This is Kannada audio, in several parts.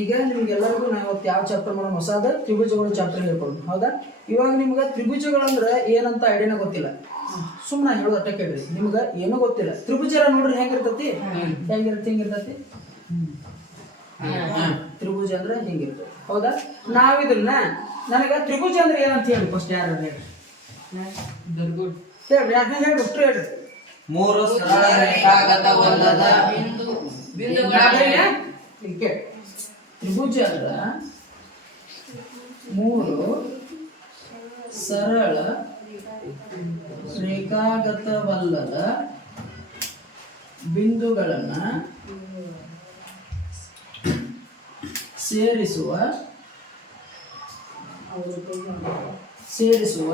ಈಗ ನಿಮ್ಗೆಲ್ಲರಿಗೂ ನಾವು ಇವತ್ತು ಯಾವ ಚಾಪ್ಟರ್ ಮಾಡೋಣ? ಹೊಸದ ತ್ರಿಭುಜಗಳು ಚಾಪ್ಟರ್ ಹೇಳ್ಕೊಂಡು ಹೌದಾ? ಇವಾಗ ನಿಮ್ಗೆ ತ್ರಿಭುಜಗಳಂದ್ರೆ ಏನಂತ ಐಡಿಯಾನ ಗೊತ್ತಿಲ್ಲ. ಸುಮ್ಮನೆ ಹೇಳೋದು ಅಟ್ಟ ಕೇಳ್ರಿ. ನಿಮ್ಗೆ ಏನೂ ಗೊತ್ತಿಲ್ಲ. ತ್ರಿಭುಜರ ನೋಡ್ರಿ ಹೆಂಗಿರ್ತತಿ? ಹೆಂಗಿರ್ತತಿ ಹಿಂಗಿರ್ತತಿ? ತ್ರಿಭುಜ ಅಂದ್ರೆ ಹಿಂಗಿರ್ತದೆ. ಹೌದಾ? ನಾವಿದನ್ನ ನನಗೆ ತ್ರಿಭುಜ ಅಂದ್ರೆ ಏನಂತ ಹೇಳಿ ಫಸ್ಟ್ ಯಾರು ಹೇಳಿ. ಹೇಳ್ರಿ ಯಾಕೆ ಹೇಳಿ ಅಷ್ಟು ಹೇಳ್ರಿ ಮೂರು ಸರಳ ರೇಖಾಗತವಲ್ಲದ ಬಿಂದು ತ್ರಿಭುಜದ ತ್ರಿಭುಜ ಮೂರು ಸರಳ ರೇಖಾಗತವಲ್ಲದ ಬಿಂದುಗಳನ್ನ ಸೇರಿಸುವ ಸೇರಿಸುವ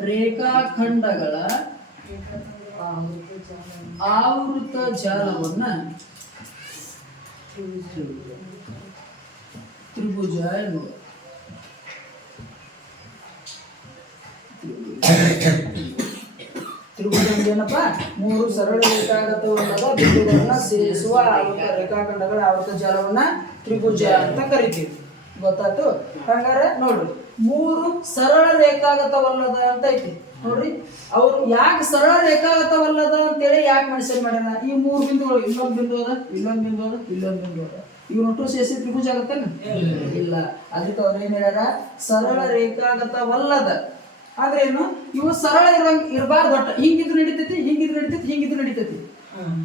ರೇಖಾಖಂಡಗಳ ಆವೃತ ಜಾಲವನ್ನ ತ್ರಿಭುಜ ಏನಪ್ಪ? ಮೂರು ಸರಳ ರೇಖಾಗತವಲ್ಲದ ಬಿಂದುಗಳನ್ನ ಸೇರಿಸುವ ರೇಖಾಖಂಡಗಳ ಆವೃತ ಜಾಲವನ್ನ ತ್ರಿಭುಜ ಅಂತ ಕರಿತೀವಿ. ಗೊತ್ತಾಯ್ತು? ಹಂಗಾರೆ ನೋಡ್ರಿ ಮೂರು ಸರಳ ರೇಖಾಗತವಲ್ಲದ ಅಂತ ಐತಿ. ನೋಡ್ರಿ ಅವ್ರು ಯಾಕೆ ಸರಳ ರೇಖಾಗತವಲ್ಲದ ಅಂತೇಳಿ ಯಾಕೆ ಮೆನ್ಷನ್ ಮಾಡ್ಯಾರ? ಈ ಮೂರು ಬಿಂದುಗಳು ಇನ್ನೊಂದ್ ಬಿಂದು ಅದ ಇನ್ನೊಂದು ಬಿಂದು ಅದ ಇನ್ನೊಂದು ಬಿಂದು ಅದ. ಇವ್ ಒಟ್ಟು ಸೇರಿಸಿ ತ್ರಿಭುಜ ಆಗತ್ತೇನ? ಇಲ್ಲ. ಅದಕ್ಕೆ ಅವ್ರು ಏನ್ ಹೇಳ್ಯಾರ? ಸರಳ ರೇಖಾಗತವಲ್ಲದ. ಆದ್ರೆ ಏನು? ಇವು ಸರಳ ಇರಂಗ್ ಇರಬಾರ್ದು ಒಟ್ಟು. ಹಿಂಗಿದ್ರು ನಡೀತೈತಿ ಹಿಂಗಿದ್ರು ನಡೀತೈತಿ ಹಿಂಗಿದ್ರು ನಡೀತೈತಿ.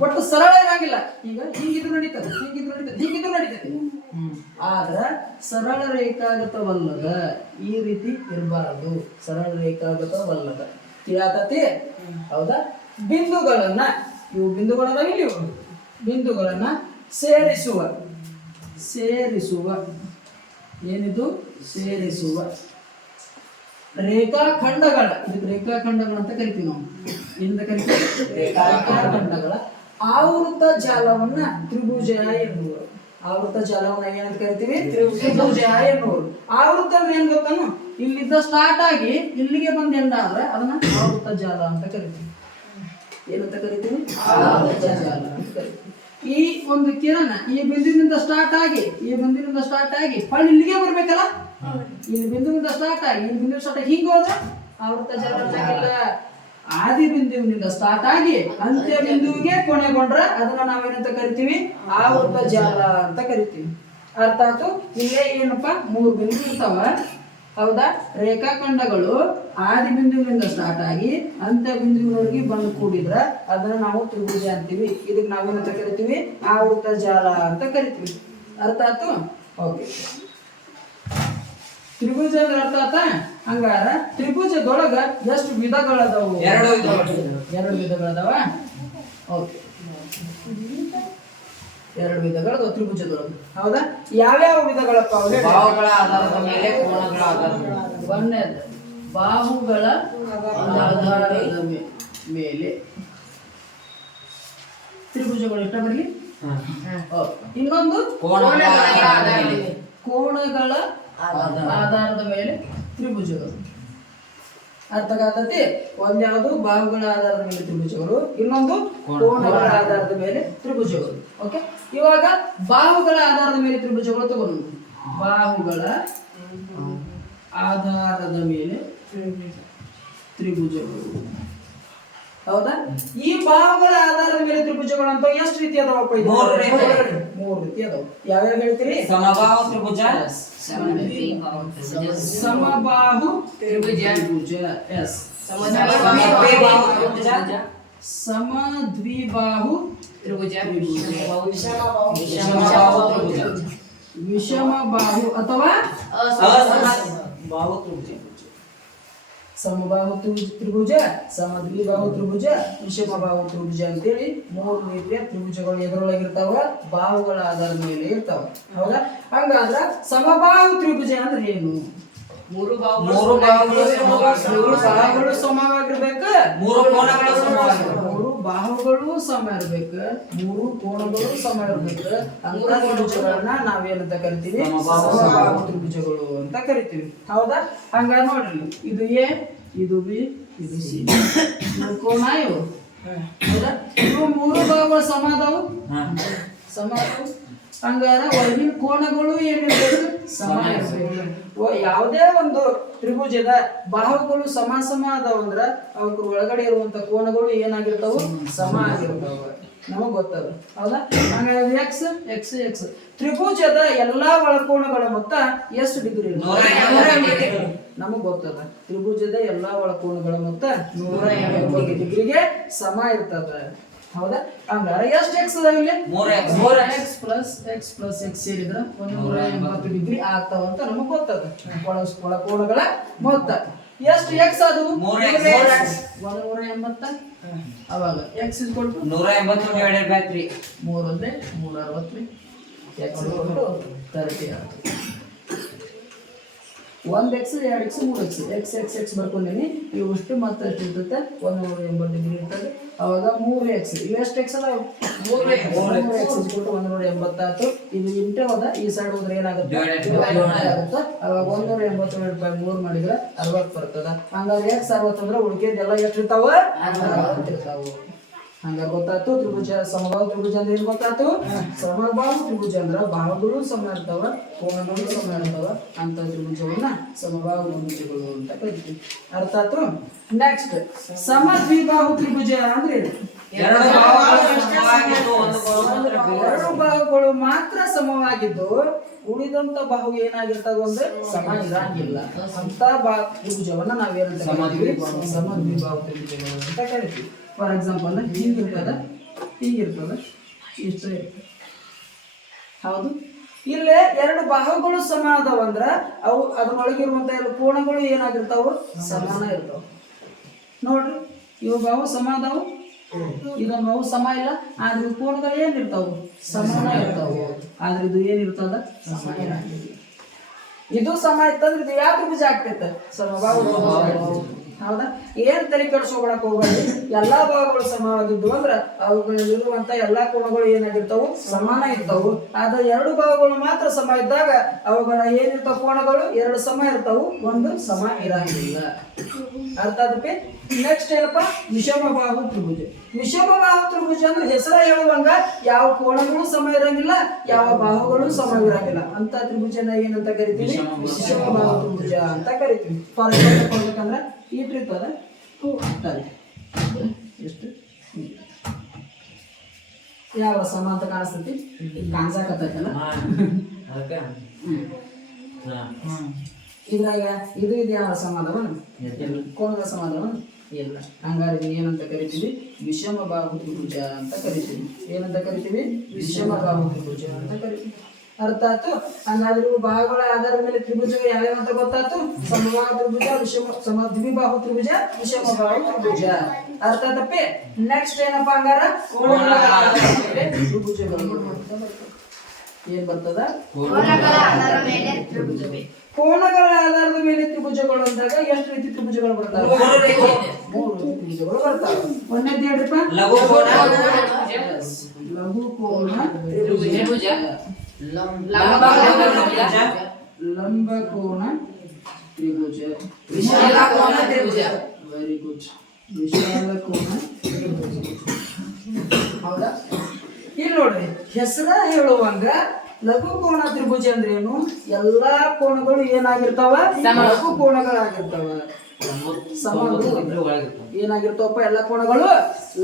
ಒಟ್ಟು ಸರಳ ಇರಂಗಿಲ್ಲ. ಈಗ ಹಿಂಗಿದ್ರು ನಡೀತದೆ ಹಿಂಗಿದ್ರು ನಡೀತದೆ ಹಿಂಗಿದ್ರು ನಡೀತೈತಿ. ಆದ್ರ ಸರಳ ರೇಖಾಗತವಲ್ಲದ ಈ ರೀತಿ ಇರಬಾರದು. ಸರಳ ರೇಖಾಗತವಲ್ಲದ. ಕೇಳತತಿ ಹೌದಾ? ಬಿಂದುಗಳನ್ನ ಇವು ಬಿಂದುಗಳನ್ನ ಇಲ್ಲಿ ಬಿಂದುಗಳನ್ನ ಸೇರಿಸುವ. ಸೇರಿಸುವ. ಏನಿದು? ಸೇರಿಸುವ. ರೇಖಾಖಂಡಗಳ. ಇದಕ್ಕೆ ರೇಖಾಖಂಡಗಳು ಅಂತ ಕರಿತೀವಿ ನಾವು. ಏನಿಂದ ಕರಿತೀವಿ? ರೇಖಾಖಂಡಗಳ. ಆವೃತ ಜಾಲವನ್ನ ತ್ರಿಭುಜ ಎನ್ನುವರು ಆವೃತ ಜಾಲವನ್ನ ಏನಂತ ಕರಿತೀವಿ? ಎನ್ನುವರು ಆವೃತ ಅಂದ್ರೆ ಏನ್ ಗೊತ್ತಾನು? ಇಲ್ಲಿದ್ದ ಸ್ಟಾರ್ಟ್ ಆಗಿ ಇಲ್ಲಿಗೆ ಬಂದ ಎಂಡ ಆದ್ರೆ ಅದನ್ನ ಆವೃತ ಜಾಲ ಅಂತ ಕರಿತೀವಿ. ಏನಂತ ಕರಿತೀವಿ? ಆವೃತ ಜಾಲ ಅಂತ ಕರಿತೀವಿ. ಈ ಒಂದು ಕಿರಣ ಈ ಬಿಂದುವಿನಿಂದ ಸ್ಟಾರ್ಟ್ ಆಗಿ ಈ ಬಿಂದುವಿನಿಂದ ಸ್ಟಾರ್ಟ್ ಆಗಿ ಹೊಳ್ಳಿ ಇಲ್ಲಿಗೆ ಬರ್ಬೇಕಲ್ಲ? ಇಲ್ಲಿ ಬಿಂದುವಿನಿಂದ ಸ್ಟಾರ್ಟ್ ಆಗಿ ಇಲ್ಲಿ ಬಿಂದು ಸ್ಟಾರ್ಟ್ ಆಗಿ ಹಿಂಗ್ ಹೋದ್ರೆ ಆವೃತ ಜಾಲ ಆಗಿಲ್ಲ ಆದಿ ಬಿಂದುವಿನಿಂದ ಸ್ಟಾರ್ಟ್ ಆಗಿ ಅಂತ್ಯ ಬಿಂದುವಿಗೆ ಕೊನೆಗೊಂಡ್ರೆ ಅದನ್ನ ನಾವೇನಂತ ಕರಿತೀವಿ? ಆವೃತ ಜಾಲ ಅಂತ ಕರಿತೀವಿ. ಅರ್ಥಾತ್ ಇಲ್ಲೇ ಏನಪ್ಪ? ಮೂರು ಬಿಂದು ಇರ್ತಾವ. ಹೌದಾ? ರೇಖಾಖಂಡಗಳು ಆದಿ ಬಿಂದುವಿನಿಂದ ಸ್ಟಾರ್ಟ್ ಆಗಿ ಅಂತ್ಯ ಬಿಂದುವಿನವರೆಗೆ ಬಂದು ಕೂಡಿದ್ರ ಅದನ್ನ ನಾವು ತ್ರಿಭುಜ ಅಂತೀವಿ. ಇದಕ್ಕೆ ನಾವೇನಂತ ಕರಿತೀವಿ? ಆವೃತ ಜಾಲ ಅಂತ ಕರಿತೀವಿ. ಅರ್ಥ ಆಯ್ತು? ಓಕೆ ತ್ರಿಭುಜ ಅಂದ್ರೆ ಅರ್ಥ ಆತ? ಹಂಗಾರ ತ್ರಿಭುಜದೊಳಗ ಎಷ್ಟು ವಿಧಗಳದಾವು? ಎರಡು. ಎರಡು ವಿಧಗಳದಾವ? ಓಕೆ. ಎರಡು ವಿಧಗಳು ತ್ರಿಭುಜದೊಳಗ. ಹೌದಾ? ಯಾವ್ಯಾವ ವಿಧಗಳಪ್ಪ ಹೇಳಿ? ಆಧಾರದ ಮೇಲೆ ಕೋನಗಳ ಆಧಾರದ ಒಂದನೇದು ಬಾಹುಗಳ ಆಧಾರದ ಮೇಲೆ. ತ್ರಿಭುಜಗಳು ಇಷ್ಟ ಬರಲಿ? ಇನ್ನೊಂದು? ಕೋಣಗಳ ಆಧಾರದ ಮೇಲೆ. ತ್ರಿಭುಜಗಳು. ಅರ್ಥಗಾದತಿ ಒಂದ್ಯಾವುದು ಬಾಹುಗಳ ಆಧಾರದ ಮೇಲೆ ತ್ರಿಭುಜಗಳು ಇನ್ನೊಂದು ಕೋಣಗಳ ಆಧಾರದ ಮೇಲೆ ತ್ರಿಭುಜಗಳು. ಓಕೆ ಇವಾಗ ಬಾಹುಗಳ ಆಧಾರದ ಮೇಲೆ ತ್ರಿಭುಜಗಳು ತಗೊಂಡು ಬಾಹುಗಳ ಆಧಾರದ ಮೇಲೆ ತ್ರಿಭುಜಗಳು. ಹೌದಾ? ಈ ಬಾಹುಗಳ ಆಧಾರದ ಮೇಲೆ ತ್ರಿಭುಜಗಳು ಅಂತ ಎಷ್ಟು ರೀತಿ ಅದಾವಪ್ಪ ಇದು? ಮೂರು ರೀತಿ. ಮೂರು ರೀತಿ. ಅದಾವ. ಯಾವ್ಯಾವ ಹೇಳ್ತೀರಿ? ಸಮಭಾವ ತ್ರಿಭುಜ. ಸಮಬಾಹು ತ್ರಿಭುಜ. ಎಸ್ ಸಮದ್ವಿಬಾಹು ತ್ರಿಭುಜ. ಸಮದ್ವಿಬಾಹು ತ್ರಿಭುಜ. ವಿಷಮಬಾಹು ತ್ರಿಭುಜ. ವಿಷಮ ಬಾಹು ಅಥವಾ ಅಸಮಬಾಹು ತ್ರಿಭುಜ. ಸಮಬಾಹು ತ್ರಿಭುಜ ಸಮದ್ವಿಬಾಹು ತ್ರಿಭುಜ ವಿಷಮಬಾಹು ತ್ರಿಭುಜ ಅಂತೇಳಿ ಮೂರು ರೀತಿಯ ತ್ರಿಭುಜಗಳು ಎದುರೊಳಗಿರ್ತಾವ ಬಾಹುಗಳ ಆಧಾರದ ಮೇಲೆ ಇರ್ತಾವ ಹೌದಾ ಹಂಗಾದ್ರ ಸಮಬಾಹು ತ್ರಿಭುಜ ಅಂದ್ರೆ ಏನು ಮೂರು ಬಾವು ಮೂರು ಬಾಹುಗಳು ಮೂರು ಸಮವಾಗಿರ್ಬೇಕು. ಬಾಹುಗಳು ಸಮವಾಗಿರ್ಬೇಕು ಮೂರು ಕೋನಗಳು ಸಮವಾಗಿರ್ಬೇಕು. ಬಾಹುಗಳು ಸಮ ಇರ್ಬೇಕು ಮೂರು ಕೋಣಗಳು ಸಮ ಇರ್ಬೇಕು. ತ್ರಿಭುಜಗಳನ್ನ ನಾವೇನಂತ ಕರಿತೀವಿ? ಸಮಬಾಹು. ತ್ರಿಭುಜಗಳು ಅಂತ ಕರಿತೀವಿ. ಹೌದಾ? ಹಂಗ ನೋಡ್ರಿ. ಇದು ಎ ಇದು ಬಿ ಇದು ಸಿ. ಮೂರು ಕೋಣ ಇವು. ಹೌದಾ? ಇವು ಮೂರು ಭಾಗಗಳು ಸಮ ಅದಾವು ಹಾ. ಸಮ ಹಂಗಾರ ಒಳಗಿನ ಕೋಣಗಳು ಏನಿರ್ಬೇಕು ಸಮ ಇರ್ಬೋದು ಒ- ಯಾವುದೇ ಒಂದು ತ್ರಿಭುಜದ ಬಾಹುಗಳು ಸಮ ಸಮ ಅದಾವ ಅಂದ್ರ ಅವಕ್ಕೆ ಒಳಗಡೆ ಇರುವಂತ ಕೋಣಗಳು ಏನಾಗಿರ್ತಾವ? ಸಮ ಆಗಿರ್ತಾವ. ನಮಗ್ ಗೊತ್ತದ. ಹೌದಾ? ಹಂಗಾದ್ರೆ ಎಕ್ಸ್ ಎಕ್ಸ್ ಎಕ್ಸ್ ತ್ರಿಭುಜದ ಎಲ್ಲಾ ಒಳಕೋಣಗಳ ಮೊತ್ತ ಎಷ್ಟು ಡಿಗ್ರಿ. ನಮಗ್ ಗೊತ್ತದ. ತ್ರಿಭುಜದ ಎಲ್ಲಾ ಒಳಕೋಣಗಳ ಮೊತ್ತ ನೂರ ಎಂಬತ್ತು. ಡಿಗ್ರಿಗೆ ಸಮ ಇರ್ತದ. ಹೌದಾ? ಹಂಗಾರೆ ಎಷ್ಟು ಎಕ್ಸ್ ಅದಾವ ಇಲ್ಲಿ? ಮೂರ್. ಮೂರ x plus x plus x ಸೇರಿದ್ರ ಒಂದು ನೂರ ಎಂಬತ್ತು ಡಿಗ್ರಿ ಆಗ್ತಾವ ಅಂತ ನಮಗ್ ಗೊತ್ತದ. ಕೊಳಸ್ಕೊಳ ಕೋಳಗಳ ಮೊತ್ತ. ಎಷ್ಟು ಎಕ್ಸ್ ಅದು? ಮೂರ್. ಒಂದು ನೂರ ಎಂಬತ್ತ? ಅವಾಗ. ಎಕ್ಸ್ ಇಸ್ ಕೊಟ್ಟು ನೂರ ಎಂಬತ್ತು ಡಿವೈಡೆಡ್ ಬೈ ತ್ರೀ ಮೂರೊಂದೇ ನೂರ ಅರವತ್ತು ಎಕ್ಸ್ ತರ್ಟಿ ಒಂದ್ ಎಕ್ಸ್ ಎರಡು ಎಕ್ಸ್ ಮೂರು ಎಕ್ಸ್ ಎಕ್ಸ್ ಎಕ್ಸ್ ಎಕ್ಸ್ ಬರ್ಕೊಂಡೀನಿ. ಅಷ್ಟು ಮತ್ತೆ ಎಷ್ಟು ಇರ್ತೈತೆ. ಒಂದು ನೂರ ಎಂಬತ್ತು ಡಿಗ್ರಿ ಇರ್ತದೆ. ಅವಾಗ ಮೂರು ಎಕ್ಸ್ ಇವು ಎಷ್ಟು ಎಕ್ಸ್ ಅಲ್ಲ ಮೂರು ಎಕ್ಸ್ ಕೊಟ್ಟು ಒಂದು ನೂರ ಎಂಬತ್ತಾಯ್ತು ಇದು ಇಂಟೆ ಹೋದ ಈ ಸೈಡ್ ಹೋದ್ರೆ ಏನಾಗುತ್ತೆ? ಆಗುತ್ತೆ ಅವಾಗ ಒಂದು ನೂರ ಎಂಬತ್ತು ರೂಪಾಯಿ ಮೂರು ಮಾಡಿದ್ರೆ ಅರವತ್ತು ಬರ್ತದ. ಹಂಗಾಗಿ ಎಕ್ಸ್ ಅರವತ್ತು ಅಂದ್ರೆ ಉಳಿಕೆದೆಲ್ಲ ಎಷ್ಟು ಇರ್ತಾವ? ಇರ್ತಾವು. ಹಂಗ ಗೊತ್ತಾಯ್ತು ತ್ರಿಭುಜ ಸಮಬಾಹು ತ್ರಿಭುಜ ಅಂದ್ರೆ ಏನ್ ಗೊತ್ತಾತು? ಸಮಬಾಹು ತ್ರಿಭುಜ ಅಂದ್ರ ಬಾಹುಗಳು ಸಮ ಇರ್ತಾವ ಕೋಣಗಳು ಸಮ ಇರ್ತಾವ ಅಂತ ತ್ರಿಭುಜವನ್ನ ಸಮಬಾಹು ತ್ರಿಭುಜಗಳು ಅಂತ ಕರಿತೀವಿ. ಅರ್ಥ ಆತು ನೆಕ್ಸ್ಟ್ ಸಮ ದ್ವಿಬಾಹು ತ್ರಿಭುಜ ಅಂದ್ರೆ? ಎರಡು ಬಾಹುಗಳು ಸಮವಾಗಿದ್ದು ಒಂದು ಬಾಹು ಮಾತ್ರ ಬೇರೆ. ಎರಡು ಬಾಹುಗಳು ಮಾತ್ರ ಸಮವಾಗಿದ್ದು ಉಳಿದಂತ ಬಾಹು ಏನಾಗಿರ್ತಾವ ಅಂದ್ರೆ ಸಮ ಇರಂಗಿಲ್ಲ ಅಂತ ಬಾ ತ್ರಿಭುಜವನ್ನ ನಾವೇನಂತ ಕರಿತೀವಿ? ಸಮ ದ್ವಿಬಾಹು ತ್ರಿಭುಜಗಳು ಅಂತ ಕರಿತೀವಿ. ಫಾರ್ ಎಕ್ಸಾಂಪಲ್ ಹಿಂಗಿರ್ತದ ಹಿಂಗಿರ್ತದ, ಇಷ್ಟ ಇರ್ತದೆ. ಹೌದು? ಇಲ್ಲೇ ಎರಡು ಬಾಹುಗಳು ಸಮ ಅದಾವಂದ್ರೆ ಅವು ಅದ್ರೊಳಗಿರುವಂತ ಎರಡು ಕೋಣಗಳು ಏನಾಗಿರ್ತಾವ? ಸಮಾನ ಇರ್ತಾವ. ನೋಡ್ರಿ, ಇವು ಬಾಹು ಸಮ ಅದಾವು ಇದೊಂದು ಬಾಹು ಸಮ ಇಲ್ಲ, ಆದ್ರೆ ಕೋಣಗಳು ಏನಿರ್ತಾವು? ಸಮಾನ ಇರ್ತಾವು. ಆದ್ರೆ ಇದು ಏನಿರ್ತದ? ಸಮ. ಇದು ಸಮ ಇತ್ತಂದ್ರೆ ಇದು ಯಾವ ತ್ರಿಭುಜ ಆಗ್ತೈತೆ? ಆಗ್ತೈತೆ. ಹೌದಾ? ಏನ್ ತಲೆ ಕೆಡಿಸ್ಕೊಳಕ್ ಹೋಗ್ಬೇಡಿ. ಎಲ್ಲಾ ಭಾಗಗಳು ಸಮಾನವಾಗಿದ್ದು ಅಂದ್ರೆ ಅವುಗಳಲ್ಲಿರುವಂತ ಎಲ್ಲಾ ಕೋಣಗಳು ಏನಾಗಿರ್ತಾವು ಸಮಾನ ಇರ್ತಾವು. ಆದ್ರೆ ಎರಡು ಭಾಗಗಳು ಮಾತ್ರ ಸಮ ಇದ್ದಾಗ ಅವುಗಳ ಏನಿರ್ತಾವ ಕೋಣಗಳು? ಎರಡು ಸಮ ಇರ್ತಾವು. ಒಂದು ಸಮ ಇರಂಗಿಲ್ಲ. ಅರ್ಥ ಅದಕ್ಕೆ ನೆಕ್ಸ್ಟ್ ಏನಪ್ಪಾ? ವಿಷಮ ಬಾಹು ತ್ರಿಭುಜ. ವಿಷಮ ತ್ರಿಭುಜ ಅಂದ್ರೆ ಹೆಸರ ಹೇಳುವಂಗ ಯಾವ ಕೋಣಗಳು ಸಮ ಇರಂಗಿಲ್ಲ ಯಾವ ಬಾಹುಗಳು ಸಮ ಇರಂಗಿಲ್ಲ. ಅಂತ ತ್ರಿಭುಜನ ಏನಂತ ಕರಿತೀವಿ? ವಿಷಮ ತ್ರಿಭುಜ ಅಂತ ಕರಿತೀವಿ. ಫಾರ್ ಎಕ್ಸಾಂಪಲ್ ಕೊಡ್ಬೇಕಂದ್ರೆ ಈ ಇರ್ತದ ಅದ ಎಷ್ಟು? ಯಾವ ಸಮ ಅಂತ ಕಾಣಿಸ್ತೈತಿ? ಕಾಣಿಸಾಕತ್ತೈತಲ್ಲ. ಇದ್ರಾಗ ಇದು ಇದು ಯಾವ ಸಮಾಧಾನ. ಕೋಣದ ಸಮಾಧವ ಇಲ್ಲ ಹಂಗಾರೆ ಏನಂತ ಕರಿತೀವಿ? ವಿಷಮ ಬಾಹು ತ್ರಿಭುಜ ಅಂತ ಕರಿತೀವಿ. ಏನಂತ ಕರಿತೀವಿ? ವಿಷಮ ಬಾಹು ತ್ರಿಭುಜ ಅಂತ ಕರಿತೀವಿ. ಅರ್ಥ ಆಯ್ತು? ಹಂಗಾದ್ರೆ ಇವು ಭಾಗಗಳ ಆಧಾರದ ಮೇಲೆ ತ್ರಿಭುಜಗಳು ಯಾವ್ಯಾವ ಅಂತ ಗೊತ್ತಾಯ್ತು? ಸಮಬಾಹು ತ್ರಿಭುಜ ವಿಷಮ ಸಮ ದ್ವಿಬಾಹು ತ್ರಿಭುಜ ವಿಷಮ ಬಾಹು ತ್ರಿಭುಜ. ಅರ್ಥ ತಪ್ಪಿ ನೆಕ್ಸ್ಟ್ ಏನಪ್ಪ ಹಂಗಾರ? ತ್ರಿಭುಜಗಳು ಏನ್ ಬರ್ತದ? ಕೋಣಗಳ ಆಧಾರದ ಮೇಲೆ ತ್ರಿಭುಜಗಳು ಅಂದಾಗ ಎಷ್ಟು ರೀತಿ ತ್ರಿಭುಜಗಳು ಬರ್ತಾವೆ? ಮೂರು ರೀತಿ. ತ್ರಿಭುಜಗಳು ಬರ್ತಾವೆ. ಒಂದನೇದು ಹೇಳ್ರಿಪ್ಪ ಲಘು ಕೋಣ. ಲಘು ಕೋನ ತ್ರಿಭುಜ. ಲಂಬ ಕೋನ ತ್ರಿಭುಜ. ವಿಶಾಲ ಕೋನ ತ್ರಿಭುಜ. ವೆರಿ ಗುಡ್ ವಿಶಾಲ ಕೋಣ. ತ್ರಿಭುಜ ಹೌದಾ? ಇಲ್ಲಿ ನೋಡ್ರಿ ಹೆಸರ ಹೇಳುವಂಗ ಲಘು ಕೋಣ ತ್ರಿಭುಜ ಏನು ಎಲ್ಲಾ ಕೋಣಗಳು ಏನಾಗಿರ್ತಾವ? ಲಘು ಕೋಣಗಳಾಗಿರ್ತಾವ. ಏನಾಗಿರ್ತಾವಪ್ಪ? ಎಲ್ಲ ಕೋಣಗಳು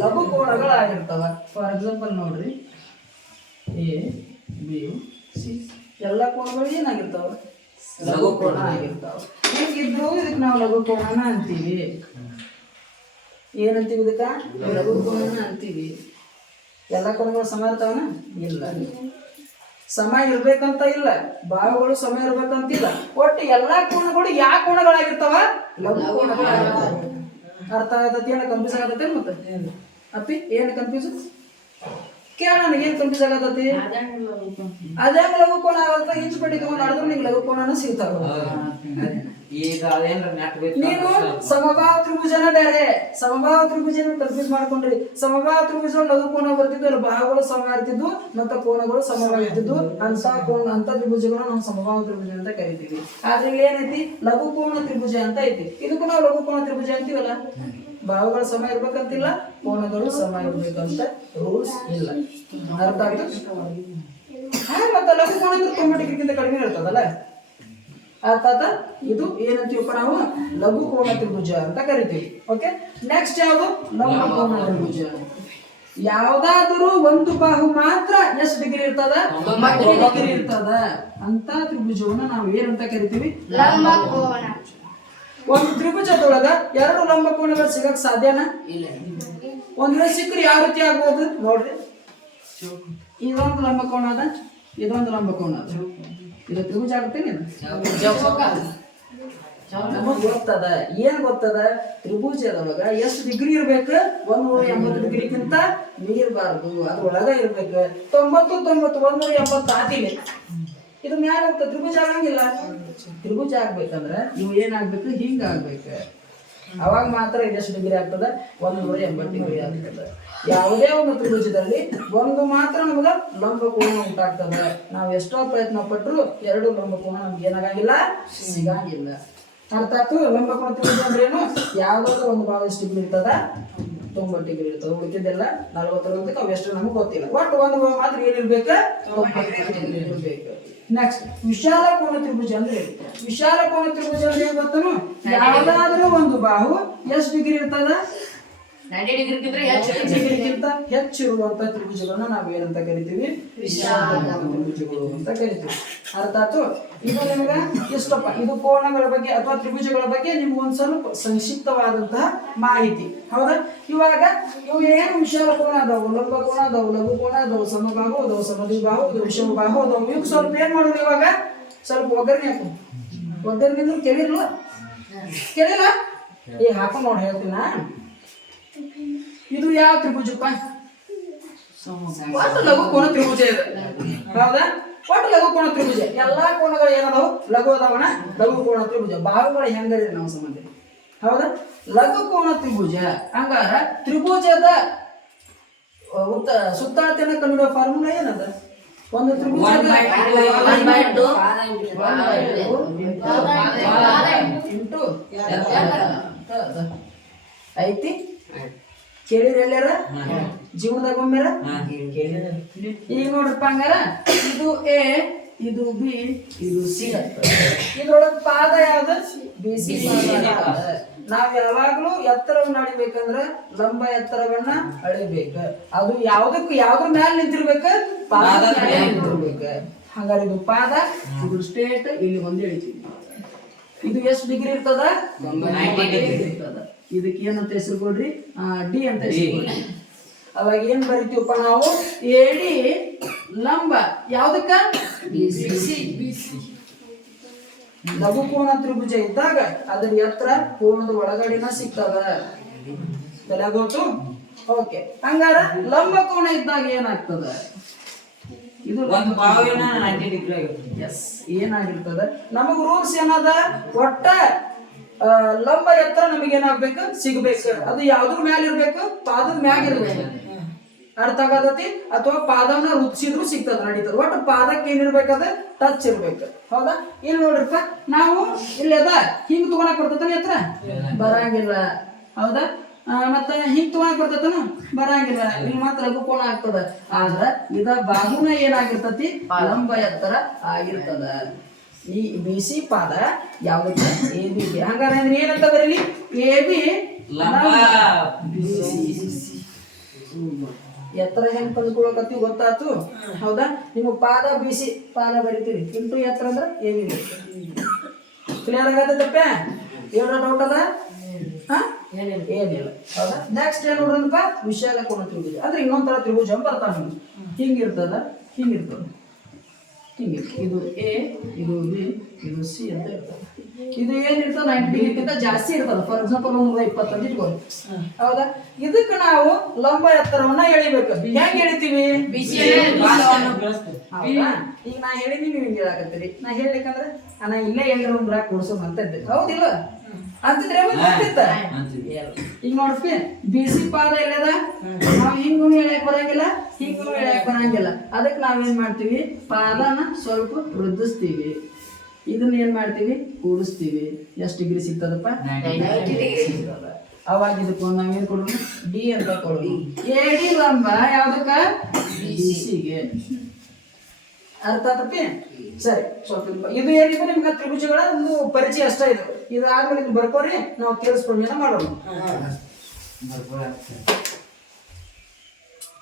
ಲಘು ಕೋಣಗಳಾಗಿರ್ತಾವ. ಫಾರ್ ಎಕ್ಸಾಂಪಲ್ ನೋಡ್ರಿ. A B C. ಎಲ್ಲ ಕೋಣಗಳು ಏನಾಗಿರ್ತಾವ? ಲಘು ಕೋಣ. ಆಗಿರ್ತಾವ ಹೇಗಿದ್ರು ಇದಕ್ಕೆ ನಾವು ಲಘು ಕೋಣನ ಅಂತೀವಿ. ಏನಂತೀವಿ ಇದಕ್ಕ? ಲಘು ಕೋಣನ ಅಂತೀವಿ. ಎಲ್ಲ ಕೋಣಗಳು ಸಮ ಇರ್ತಾವನ? ಇಲ್ಲ. ಸಮ ಇರ್ಬೇಕಂತ ಇಲ್ಲ ಭಾವಗಳು ಸಮ ಇರ್ಬೇಕಂತಿಲ್ಲ ಒಟ್ಟು ಎಲ್ಲಾ ಕೋಣಗಳು ಯಾವ ಕೋಣಗಳಾಗಿರ್ತಾವ? ಲಘು ಕೋಣಗಳಾಗಿರ್ತಾವ. ಅರ್ಥ ಆಗತೈತಿ ಏನ ಕನ್ಫ್ಯೂಸ್ ಆಗತೈತಿ ಮತ್ತೆ? ಅಪ್ಪಿ ಏನ್ ಕನ್ಫ್ಯೂಸ್ ಕೇಳ ನನಗೆ ಏನ್ ಕನ್ಫ್ಯೂಸ್ ಆಗತೈತಿ? ಅದೇ ಲಘು ಕೋಣ. ಆಗತ್ತ ಇಂಚು ಪಟ್ಟಿ ತಗೊಂಡ್ ಆಡಿದ್ರೆ ನಿಂಗೆ ಲಘು ಕೋಣನ ಸಿಗ್ತಾವ ಈಗ ಅದೇನ್ರ ನೆಟ್ ಬೇಕು ನೀನು ಸಮಭಾವ ತ್ರಿಭುಜನ ಬೇರೆ ಸಮಭಾವ ತ್ರಿಭುಜನ ಕನ್ಫ್ಯೂಸ್ ಮಾಡ್ಕೊಂಡ್ರಿ. ಸಮಭಾವ ತ್ರಿಭುಜ ಲಘು ಕೋನ ಬರ್ತಿದ್ದು ಅಲ್ಲಿ ಭಾಗಗಳು ಸಮ ಇರ್ತಿದ್ವು ಮತ್ತ ಕೋನಗಳು ಸಮವಾಗಿರ್ತಿದ್ವು ಅಂತ ಕೋನ ಅಂತ ತ್ರಿಭುಜಗಳು ನಾವು ಸಮಭಾವ ತ್ರಿಭುಜ ಅಂತ ಕರಿತೀವಿ. ಆದ್ರೆ ಇಲ್ಲಿ ಏನೈತಿ? ಲಘು ಕೋನ ತ್ರಿಭುಜ ಅಂತ ಐತಿ. ಇದಕ್ಕೂ ನಾವು ಲಘು ಕೋನ ತ್ರಿಭುಜ ಅಂತೀವಲ್ಲ? ಭಾವಗಳ ಸಮ ಇರ್ಬೇಕಂತಿಲ್ಲ ಕೋನಗಳು ಸಮ ಇರ್ಬೇಕಂತ ರೂಲ್ಸ್ ಇಲ್ಲ. ಅರ್ಥ ಆಯ್ತು? ಹಾ ಮತ್ತೆ ಲಘು ಕೋನ ಅಂದ್ರೆ ತೊಂಬತ್ತು ಡಿಗ್ರಿಗಿಂತ ಕಡಿಮೆ ಇರ್ತದಲ್ಲ? ಅರ್ಥ ಆಯ್ತಾ? ಇದು ಏನಂತೀವಪ್ಪ ನಾವು? ಲಘು ಕೋಣ ತ್ರಿಭುಜ ಅಂತ ಕರಿತೀವಿ. ಓಕೆ ನೆಕ್ಸ್ಟ್ ಯಾವುದು? ಲಘು ಕೋಣ ತ್ರಿಭುಜ. ಯಾವ್ದಾದರೂ ಒಂದು ಬಾಹು ಮಾತ್ರ ಎಷ್ಟು ಡಿಗ್ರಿ ಇರ್ತದ? ಡಿಗ್ರಿ ಇರ್ತದ? ಅಂತ ತ್ರಿಭುಜವನ್ನ ನಾವು ಏನಂತ ಕರಿತೀವಿ? ಒಂದು ತ್ರಿಭುಜದೊಳಗ ಎರಡು ಲಂಬ ಕೋಣಗಳು ಸಿಗಕ್ ಸಾಧ್ಯನಾ? ಇಲ್ಲ. ಒಂದ್ ವೇಳೆ ಸಿಕ್ಕರೆ ಯಾವ ರೀತಿ ಆಗ್ಬೋದು? ನೋಡ್ರಿ. ಇದೊಂದು ಲಂಬ ಕೋಣ ಅದ ಇದೊಂದು ಲಂಬ ಕೋಣ ಇದು ತ್ರಿಭುಜ ಆಗುತ್ತೇನೆ ನಮಗ್ ಗೊತ್ತದ? ಏನ್ ಗೊತ್ತದ? ತ್ರಿಭುಜದೊಳಗ ಎಷ್ಟು ಡಿಗ್ರಿ ಇರ್ಬೇಕು? ಒಂದ್ನೂರ ಎಂಬತ್ತು ಡಿಗ್ರಿಗಿಂತ ಮೀರ್ಬಾರ್ದು. ಅದ್ರೊಳಗ ಇರ್ಬೇಕು. ತೊಂಬತ್ತು ತೊಂಬತ್ತು, ಒಂದೂರ ಎಂಬತ್ತು ಆತಿವೆ ಇದು ಮ್ಯಾಲ ಹೋಗ್ತದೆ. ತ್ರಿಭುಜ ಆಗಂಗಿಲ್ಲ. ತ್ರಿಭುಜ ಆಗ್ಬೇಕಂದ್ರ ಇವು ಏನಾಗ್ಬೇಕು ಹಿಂಗ ಆಗ್ಬೇಕು. ಅವಾಗ ಮಾತ್ರ ಇದೆಷ್ಟು ಡಿಗ್ರಿ ಆಗ್ತದೆ ಒಂದು ನೂರ ಎಂಬತ್ತು ಡಿಗ್ರಿ ಆಗ್ತದೆ. ಯಾವುದೇ ಒಂದು ತ್ರಿಭುಜದಲ್ಲಿ ಒಂದು ಮಾತ್ರ ನಮ್ಗೆ ಲಂಬ ಕೋಣ ಉಂಟಾಗ್ತದ. ನಾವು ಎಷ್ಟೋ ಪ್ರಯತ್ನ ಪಟ್ಟರು ಎರಡು ಲಂಬ ಕೋಣ ನಮ್ಗೆ ಏನಾಗಿಲ್ಲ ಸಿಗಂಗಿಲ್ಲ. ಅರ್ಥ ಆಯ್ತು ಲಂಬ ಕೋಣ ತ್ರಿಭುಜ ಅಂದ್ರೆ ಏನು? ಯಾವ್ದಾದ್ರು ಒಂದು ಭಾವ ಎಷ್ಟು ಡಿಗ್ರಿ ಇರ್ತದ? ತೊಂಬತ್ತು ಡಿಗ್ರಿ ಇರ್ತದೆ. ಉಳಿತಿದ್ದೆಲ್ಲ ನಲವತ್ತರೊಂದಕ್ಕೆ ಅವೆಷ್ಟು ನಮ್ಗೆ ಗೊತ್ತಿಲ್ಲ. ಒಟ್ಟು ಒಂದು ಮಾತ್ರ ಏನಿರ್ಬೇಕು? ತೊಂಬತ್ತು ಡಿಗ್ರಿ ಇರ್ಬೇಕು. ನೆಕ್ಸ್ಟ್ ವಿಶಾಲ ಕೋನ ತ್ರಿಭುಜ ಅಂದ್ರೆ? ವಿಶಾಲ ಕೋನ ತ್ರಿಭುಜ ಅಂದ್ರೆ ಏನ್ ಗೊತ್ತನು? ಯಾವ್ದಾದ್ರೂ ಒಂದು ಬಾಹು ಎಷ್ಟು ಡಿಗ್ರಿ ಇರ್ತದ? ಡಿಗ್ರಿಗಿಂತ ಹೆಚ್ಚು. ಇರುವಂತ ತ್ರಿಭುಜಗಳನ್ನ ನಾವು ಏನಂತ ಕರಿತೀವಿ ತ್ರಿಭುಜಗಳು ಅಂತ ಕರಿತೀವಿ. ಅರ್ಥ ಆಯ್ತು? ಇದು ನಿಮಗೆ ಇಷ್ಟಪ್ಪ ಇದು ಕೋಣಗಳ ಬಗ್ಗೆ ಅಥವಾ ತ್ರಿಭುಜಗಳ ಬಗ್ಗೆ ನಿಮ್ಗೆ ಒಂದ್ ಸ್ವಲ್ಪ ಸಂಕ್ಷಿಪ್ತವಾದಂತಹ ಮಾಹಿತಿ. ಹೌದಾ? ಇವಾಗ ಇವು ಏನು ವಿಶಾಲ ಕೋಣ ಅದಾವು? ಲಂಬ ಕೋಣ ಅದಾವು? ಲಘು ಕೋಣ ಅದಾವು? ಸಮಬಾಹು ಅದಾವು? ಸಮಧಿ ಬಾಹು ಅದಾವು? ವಿಷಮ ಬಾಹು ಅದಾವು? ಇವ್ ಸ್ವಲ್ಪ ಏನ್ ಮಾಡೋದು ಇವಾಗ? ಸ್ವಲ್ಪ ಒಗ್ಗರಣೆ ಹಾಕು ಒಗ್ಗರಣೆ ಕೆರಿಲ್ಲ ಈಗ ಏ ಹಾಕೊಂಡು ನೋಡಿ ಹೇಳ್ತೀನಾ? ಇದು ಯಾವ ತ್ರಿಭುಜಪ್ಪ ಒಟ್ಟು ಲಘು ಕೋಣ ತ್ರಿಭುಜ ಇದೆ ಹೌದಾ ಒಟ್ಟು ಲಘು ಕೋಣ ತ್ರಿಭುಜ ಎಲ್ಲಾ ಕೋಣಗಳು ಏನದಾವು ಲಘು ಅದಾವಣ ಲಘು ಕೋಣ ತ್ರಿಭುಜ ಬಾಹುಗಳು ಹೆಂಗರಿ ನಮ್ಮ ಸಂಬಂಧ ಹೌದಾ ಲಘು ಕೋಣ ತ್ರಿಭುಜ ಹಂಗಾರ ತ್ರಿಭುಜದ ಉತ್ತ ಸುತ್ತಾಳತೆಯನ್ನು ಕಂಡುಹಿಡಿಯೋ ಫಾರ್ಮುಲಾ ಏನದ ಒಂದು ತ್ರಿಭುಜ ಇಂಟು ಐತಿ ಕೇಳಿರಿ ಎಲ್ಲಾರ ಜೀವನದಾಗ ಒಮ್ಮೆರ? ಈಗ ನೋಡ್ರಪ್ಪ ಹಂಗಾರ ಇದು ಎ ಇದು ಬಿ ಇದು ಸಿ. ಇದ್ರೊಳಗ ಪಾದ ಯಾವ್ದು? B C. ನಾವ್ ಯಾವಾಗ್ಲೂ ಎತ್ತರವನ್ನ ಅಳಿಬೇಕಂದ್ರ ಲಂಬ ಎತ್ತರವನ್ನ ಅಳಿಬೇಕ. ಅದು ಯಾವ್ದಕ್ಕೂ ಯಾವ್ದ್ರ ಮ್ಯಾಲ ನಿಂತಿರ್ಬೇಕ? ಪಾದ ನಿಂತಿರ್ಬೇಕ. ಹಂಗಾರೆ ಇದು ಪಾದ. ಇದು ಸ್ಟೇಟ್ ಇಲ್ಲಿ ಒಂದು ಎಳಿತೀವಿ ಇದು ಎಷ್ಟು ಡಿಗ್ರಿ ಇರ್ತದ? ಡಿಗ್ರಿ. ಇರ್ತದ. ಇದಕ್ಕೆ ಏನಂತ ಹೆಸರು ಕೊಡ್ರಿ? ಡಿ ಅಂತ ಹೆಸರು ಕೊಡ್ರಿ. ಅವಾಗ ಏನ್ ಬರಿತೀವಪ್ಪ ನಾವು? ಎಡಿ ಲಂಬ. ಯಾವ್ದಕ್ಕ? ಲಘು ಕೋಣ ತ್ರಿಭುಜ ಇದ್ದಾಗ ಅದರ ಎತ್ತರ ಕೋಣದ ಒಳಗಡೆನ ಸಿಗ್ತದ. ತಲೆಗೋತು ಓಕೆ. ಹಂಗಾರ ಲಂಬ ಕೋಣ ಇದ್ದಾಗ ಏನಾಗ್ತದ? ಇದು ಒಂದು ಬಾವಿನ ನೈಂಟಿ ಡಿಗ್ರಿ ಆಗಿರ್ತದೆ ಎಸ್ ಏನಾಗಿರ್ತದ? ನಮಗ್ ರೂಲ್ಸ್ ಏನದ? ಒಟ್ಟ ಲಂಬ ಎತ್ತರ ನಮಗೆ ಏನಾಗ್ಬೇಕು ಸಿಗ್ಬೇಕು. ಅದು ಯಾವ್ದ್ರ ಮ್ಯಾಲ ಇರ್ಬೇಕು? ಪಾದದ ಮ್ಯಾಗ ಇರ್ಬೇಕು. ಅರ್ಥ ಆಗತೈತಿ? ಅಥವಾ ಪಾದವನ್ನ ರುಚಿಸಿದ್ರು ಸಿಗ್ತದ ನಡೀತದ. ಒಟ್ಟು ಪಾದಕ್ಕೆ ಏನಿರ್ಬೇಕದ ಟಚ್ ಇರ್ಬೇಕು. ಹೌದಾ? ಇಲ್ಲಿ ನೋಡ್ರಿಪ್ಪ. ನಾವು ಇಲ್ಲಿ ಅದ ಹಿಂಗ್ ತಗೊಳಕ್ ಬರ್ತೈತನ ಎತ್ತರ? ಬರಂಗಿಲ್ಲ. ಹೌದಾ? ಮತ್ತೆ ಮತ್ತ ಹಿಂಗ್ ತಗೊಳಕ್ ಬರ್ತೈತನ ಬರಂಗಿಲ್ಲ. ಇಲ್ಲಿ ಮಾತ್ರ ಲಘು ಕೋಣ ಆಗ್ತದ. ಆದ್ರ ಇದ ಬಾಗುನ ಏನಾಗಿರ್ತತಿ? ಲಂಬ ಎತ್ತರ ಆಗಿರ್ತದ. ಈ ಬಿ ಸಿ ಪಾದ ಯಾವ್ದಕ್ಕೆ ಎ ಬಿ ಹಂಗಾರೆ ಅಂದ್ರೆ ಏನಂತ ಬರೀಲಿ? ಎ ಬಿ ಎತ್ತರ ಹೆಂಗ್ ಪಡ್ಕೊಳಕತ್ತಿ ಗೊತ್ತಾತು? ಹೌದಾ? ನಿಮ್ಮ ಪಾದ ಬಿಸಿ ಪಾದ ಬರಿತೀರಿ. ಇಂಟು ಎತ್ತರ ಅಂದ್ರೆ ಏನಿಲ್ಲ ಕ್ಲಿಯರ್ ಆಗತ್ತಪ್ಪ ಏನೋ ಡೌಟ್ ಅದ? ಹಾ? ಏನಿಲ್ಲ. ಹೌದಾ? ನೆಕ್ಸ್ಟ್ ಏನ್ ನೋಡ್ರಪ್ಪ ವಿಷಯ ಕೊಡ ತ್ರಿಭುಜ ಅಂದ್ರೆ ಇನ್ನೊಂದ್ ತರ ತ್ರಿಭುಜ ಬರ್ತಾನೆ ಬರ್ತಾವ ನಿಮ್ಗೆ ಹಿಂಗಿರ್ತದ ಹಿಂಗಿರ್ತದ ಹಿಂಗೆ ಇದು ಎ ಇದು ಬಿ ಇದು ಸಿ ಅಂತ ಇರ್ತದೆ. ಇದು ಏನಿರ್ತದೆ ನೈಂಟಿ ಡಿಗ್ರಿಗಿಂತ ಜಾಸ್ತಿ ಇರ್ತದೆ. ಫಾರ್ ಎಕ್ಸಾಂಪಲ್ ನೂರ ಇಪ್ಪತ್ತಂತ ಇಟ್ಕೊಳ್ಳಿ. ಹೌದಾ? ಇದಕ್ಕೆ ನಾವು ಲಂಬ ಎತ್ತರವನ್ನ ಎಳಿಬೇಕು. ಹೆಂಗ್ ಎಳಿತೀವಿ? ಈಗ ನಾ ಹೇಳಿದೀನಿ ನೀವು ಹಿಂಗೆ ಹೇಳಕತ್ತೀರಿ ನಾ ಹೇಳ್ಬೇಕಂದ್ರೆ ಆ, ನಾ ಇಲ್ಲೇ ಎಲ್ಲರ ಒಂದು ರಾಕ್ ಕೊಡ್ಸೋಣ ಅಂತ ಇದ್ದೆ. ಹೌದಿಲ್ಲ ಅಂತಿದ್ರೆ. ಈಗ ನೋಡ್ಪಿ ಬಿಸಿ ಪಾದ ಎಲ್ಲದ ನಾವ್ ಹಿಂಗೂ ಎಳ್ಯಾಕ್ ಬರಂಗಿಲ್ಲ ಹಿಂಗೂ ಹೇಳಕ್ ಬರಂಗಿಲ್ಲ. ಅದಕ್ಕೆ ನಾವೇನ್ ಮಾಡ್ತೀವಿ? ಪಾದನ ಸ್ವಲ್ಪ ವೃದ್ಧಿಸ್ತೀವಿ. ಇದನ್ನ ಏನ್ ಮಾಡ್ತೀವಿ? ಕೂಡಿಸ್ತೀವಿ. ಎಷ್ಟು ಡಿಗ್ರಿ ಸಿಗ್ತದಪ್ಪ? ಅವಾಗ ಇದಕ್ಕೆ ನಾವೇನ್ ಕೊಡೋಣ ಡಿ ಅಂತ ಕೊಡೋಣ ಎ ಡಿ ಲಂಬ ಯಾವ್ದಕ್ಕ? ಡಿ ಸಿಗೆ ಅರ್ಥ ಆತಪ್ಪಿ ಸರಿ, ಸ್ವಲ್ಪ ಇದು- ಏನಿದೆ ನಿಮ್ಗೆ ತ್ರಿಭುಜಗಳ ಒಂದು ಪರಿಚಯ ಅಷ್ಟೇ ಇದು. ಇದು ಆದ್ಮೇಲೆ ಬರ್ಕೋರಿ, ನಾವು ತಿಳಿಸ್ಕೊಂಡು ಮಾಡೋಣ.